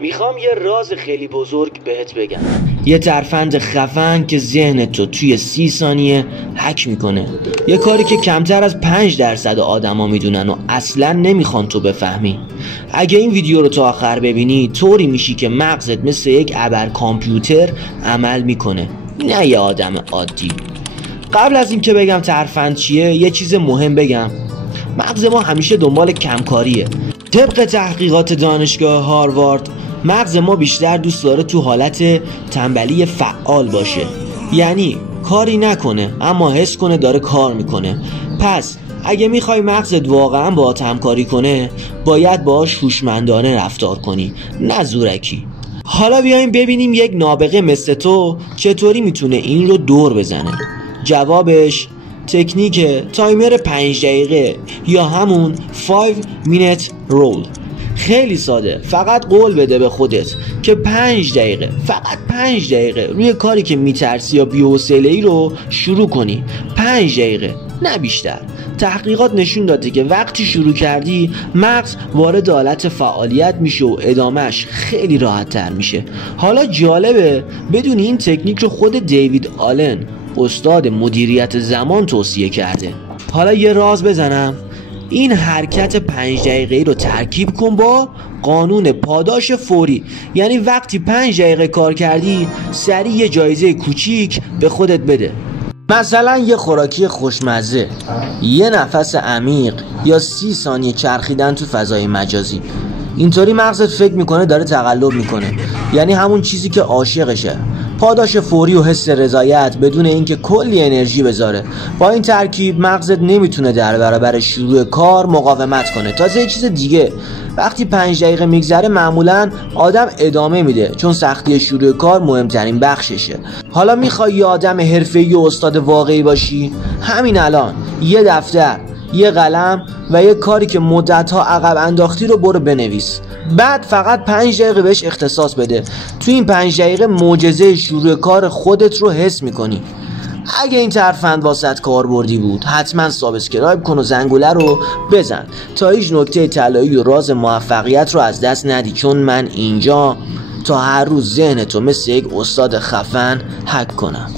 میخوام یه راز خیلی بزرگ بهت بگم. یه ترفند خفن که ذهنتو توی 30 ثانیه هک میکنه. یه کاری که کمتر از 5% آدما میدونن و اصلا نمیخوان تو بفهمی. اگه این ویدیو رو تا آخر ببینی طوری میشی که مغزت مثل یک ابر کامپیوتر عمل میکنه، نه یه آدم عادی. قبل از این که بگم ترفند چیه یه چیز مهم بگم. مغز ما همیشه دنبال کمکاریه. طبق تحقیقات دانشگاه هاروارد مغز ما بیشتر دوست داره تو حالت تنبلی فعال باشه، یعنی کاری نکنه اما حس کنه داره کار میکنه. پس اگه میخوای مغزت واقعا باهات همکاری کنه باید باهاش هوشمندانه رفتار کنی، نه زورکی. حالا بیایم ببینیم یک نابغه مثل تو چطوری میتونه این رو دور بزنه. جوابش تکنیک تایمر 5 دقیقه یا همون 5 minute rule. خیلی ساده، فقط قول بده به خودت که 5 دقیقه، فقط 5 دقیقه روی کاری که میترسی یا بی‌حوصله‌ای رو شروع کنی. 5 دقیقه، نه بیشتر. تحقیقات نشون داده که وقتی شروع کردی مغز وارد حالت فعالیت میشه و ادامهش خیلی راحت تر میشه. حالا جالبه بدونی این تکنیک رو خود دیوید آلن، استاد مدیریت زمان، توصیه کرده. حالا یه راز بزنم، این حرکت 5 دقیقه‌ای رو ترکیب کن با قانون پاداش فوری. یعنی وقتی 5 دقیقه کار کردی سریع یه جایزه کوچیک به خودت بده، مثلا یه خوراکی خوشمزه، یه نفس عمیق یا 30 ثانیه چرخیدن تو فضای مجازی. اینطوری مغزت فکر میکنه داره تقلب میکنه، یعنی همون چیزی که عاشقشه. پاداش فوری و حس رضایت بدون اینکه کلی انرژی بذاره. با این ترکیب مغزت نمیتونه در برابر شروع کار مقاومت کنه. تازه یه چیز دیگه، وقتی 5 دقیقه میگذره معمولا آدم ادامه میده، چون سختی شروع کار مهمترین بخششه. حالا میخوای یه آدم حرفه‌ای و استاد واقعی باشی؟ همین الان یه دفتر، یه قلم و یه کاری که مدت‌ها عقب انداختی رو برو بنویس. بعد فقط 5 دقیقه بهش اختصاص بده. تو این 5 دقیقه معجزه شروع کار خودت رو حس میکنی. اگه این ترفند واسط کاربردی بود حتما سابسکرایب کن و زنگوله رو بزن تا هیچ نکته طلایی و راز موفقیت رو از دست ندی، چون من اینجا تا هر روز ذهنتو مثل یک استاد خفن هک کنم.